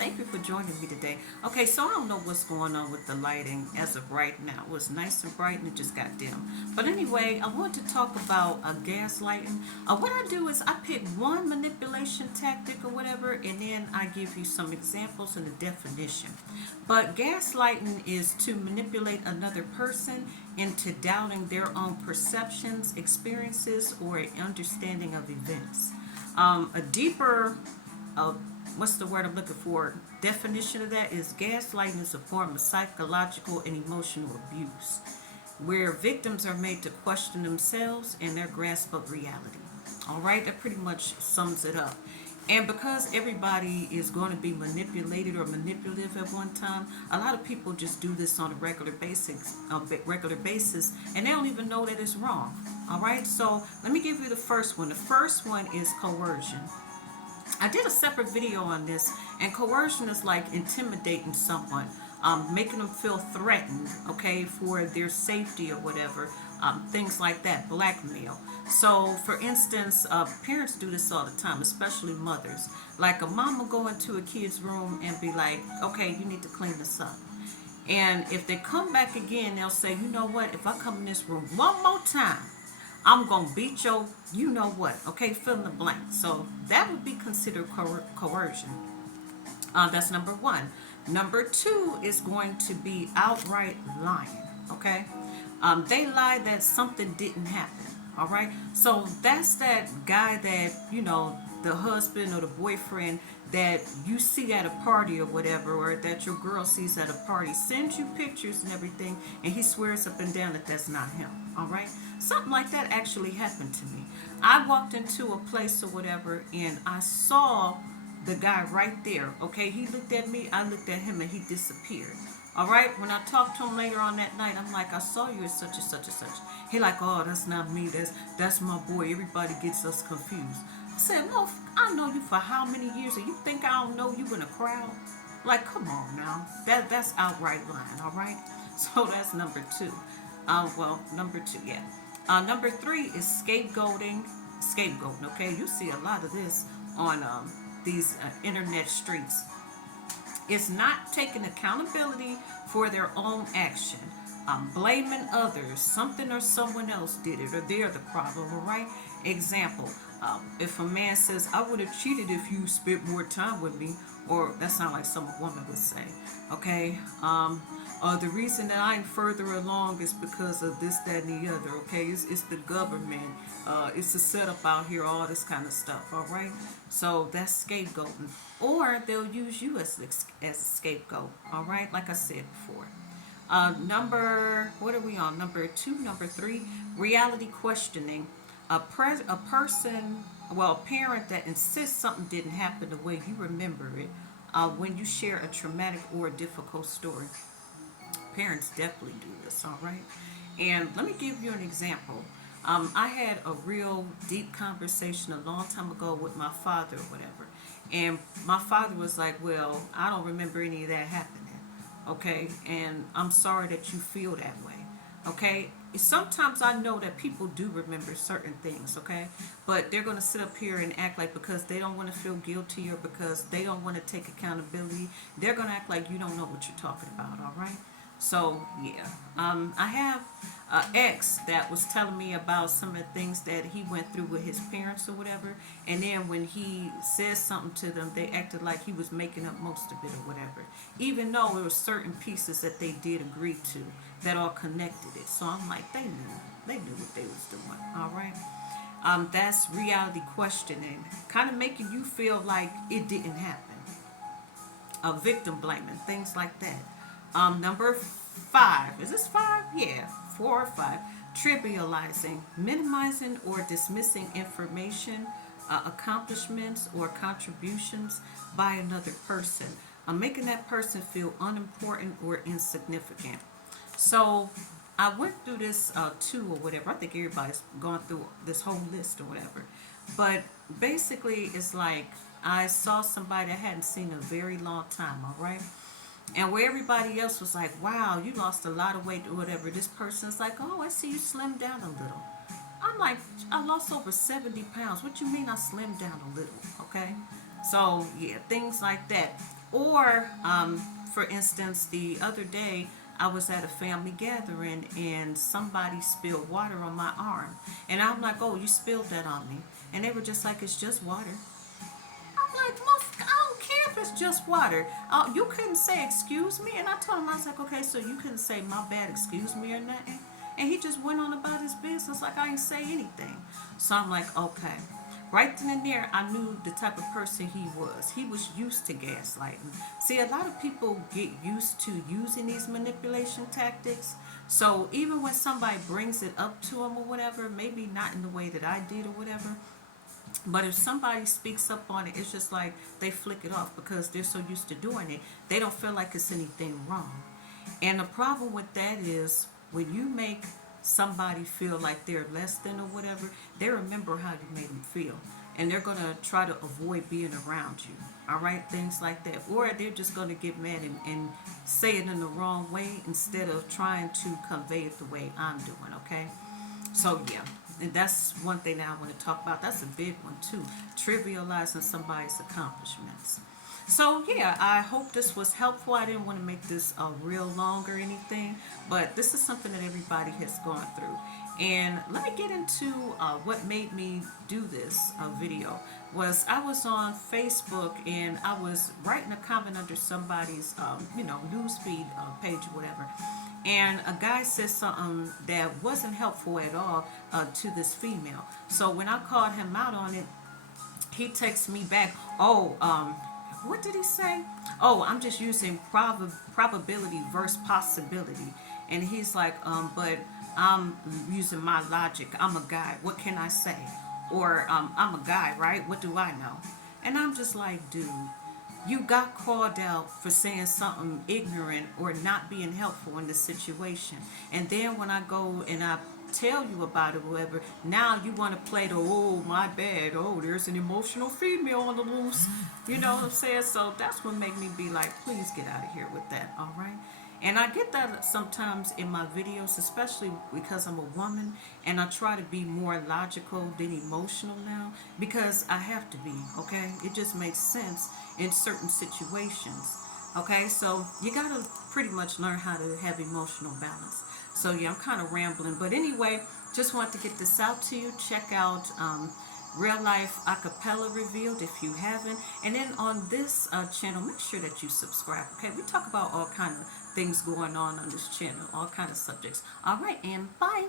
Thank you for joining me today. Okay, so I don't know what's going on with the lighting as of right now. It was nice and bright and it just got dim. But anyway, I want to talk about gaslighting. What I do is I pick one manipulation tactic or whatever, and then I give you some examples and a definition. But gaslighting is to manipulate another person into doubting their own perceptions, experiences, or understanding of events. A deeper uh, what's the word I'm looking for? Definition of that is gaslighting is a form of psychological and emotional abuse where victims are made to question themselves and their grasp of reality. All right, that pretty much sums it up. And because everybody is going to be manipulated or manipulative at one time, a lot of people just do this on a regular basis, and they don't even know that it's wrong. All right, so let me give you the first one. The first one is coercion. I did a separate video on this, and coercion is like intimidating someone, making them feel threatened, okay, for their safety or whatever, things like that, blackmail. So, for instance, parents do this all the time, especially mothers. Like a mom will go into a kid's room and be like, okay, you need to clean this up. And if they come back again, they'll say, you know what, if I come in this room one more time, I'm going to beat your, you know what, okay, fill in the blank. So that would be considered coercion. That's number one. Number two is going to be outright lying, okay? They lie that something didn't happen, all right? So that's that guy that, the husband or the boyfriend that you see at a party or whatever, or that your girl sees at a party, sends you pictures and everything, and he swears up and down that that's not him, all right? Something like that actually happened to me. I walked into a place or whatever, and I saw the guy right there. Okay, he looked at me, I looked at him, and he disappeared. All right. When I talked to him later on that night, I'm like, I saw you at such and such and such. He like, oh, that's not me. That's my boy. Everybody gets us confused. I said, well, I know you for how many years, and you think I don't know you in a crowd? Like, come on now. That's outright lying. All right. So that's number two. Number two, yeah. Number three is scapegoating. Scapegoating. Okay, you see a lot of this on these internet streets. It's not taking accountability for their own action. Blaming others, something or someone else did it, or they're the problem, all right? Example, if a man says, I would have cheated if you spent more time with me, or that sounds like some woman would say, okay? The reason that I ain't further along is because of this, that, and the other, okay? It's the government, it's the setup out here, all this kind of stuff, all right? So that's scapegoating. Or they'll use you as a scapegoat, all right? Like I said before. What are we on? Number two, number three, reality questioning. A person, well, a parent that insists something didn't happen the way you remember it when you share a traumatic or difficult story. Parents definitely do this, all right? And let me give you an example. I had a real deep conversation a long time ago with my father or whatever. And my father was like, well, I don't remember any of that happening. Okay? And I'm sorry that you feel that way. Okay? Sometimes I know that people do remember certain things, okay? But they're going to sit up here and act like because they don't want to feel guilty or because they don't want to take accountability, they're going to act like you don't know what you're talking about, all right? So, yeah. I have an ex that was telling me about some of the things that he went through with his parents or whatever. And then when he said something to them, they acted like he was making up most of it or whatever. Even though there were certain pieces that they did agree to that all connected it. So I'm like, they knew. They knew what they was doing. All right. That's reality questioning. Kind of making you feel like it didn't happen. Victim blaming. Things like that. Number five. Is this five? Yeah, four or five. Trivializing, minimizing, or dismissing information, accomplishments, or contributions by another person, making that person feel unimportant or insignificant. So, I went through this too, or whatever. I think everybody's gone through this whole list or whatever. But basically, it's like I saw somebody I hadn't seen in a very long time, all right? And where everybody else was like, wow, you lost a lot of weight or whatever, this person's like, oh, I see you slimmed down a little. I'm like, I lost over 70 pounds. What you mean I slimmed down a little? Okay? So, yeah, things like that. Or, for instance, the other day I was at a family gathering and somebody spilled water on my arm. And I'm like, oh, you spilled that on me. And they were just like, it's just water. I'm like, I don't care if it's just water. You couldn't say excuse me. And I told him, I was like, okay, so you couldn't say my bad, excuse me or nothing. And he just went on about his business like I didn't say anything. So I'm like, okay. Right then and there, I knew the type of person he was. He was used to gaslighting. See, a lot of people get used to using these manipulation tactics. So even when somebody brings it up to them or whatever, maybe not in the way that I did or whatever, but if somebody speaks up on it, it's just like they flick it off because they're so used to doing it. They don't feel like it's anything wrong. And the problem with that is when you make somebody feel like they're less than or whatever, they remember how you made them feel. And they're going to try to avoid being around you. All right? Things like that. Or they're just going to get mad and say it in the wrong way instead of trying to convey it the way I'm doing. Okay? So yeah, and that's one thing that I want to talk about. That's a big one too, trivializing somebody's accomplishments. So yeah, I hope this was helpful. I didn't want to make this real long or anything, but this is something that everybody has gone through. And let me get into what made me do this video. Was I was on Facebook and I was writing a comment under somebody's newsfeed page or whatever, and a guy said something that wasn't helpful at all to this female. So when I called him out on it, he texts me back, oh, what did he say? Oh, I'm just using probability versus possibility. And he's like, but I'm using my logic. I'm a guy. What can I say? Or I'm a guy, right? What do I know? And I'm just like, dude, you got called out for saying something ignorant or not being helpful in the situation. And then when I go and I tell you about it, whatever, now you want to play the, oh, my bad, oh, there's an emotional female on the loose. You know what I'm saying? So that's what made me be like, please get out of here with that, all right? And I get that sometimes in my videos, especially because I'm a woman and I try to be more logical than emotional now because I have to be, okay? It just makes sense in certain situations, okay? So you gotta pretty much learn how to have emotional balance. So yeah, I'm kind of rambling. But anyway, just want to get this out to you. Check out Real Life Acapella Revealed if you haven't. And then on this channel, make sure that you subscribe. Okay, we talk about all kind of things going on this channel, all kind of subjects. All right, and bye.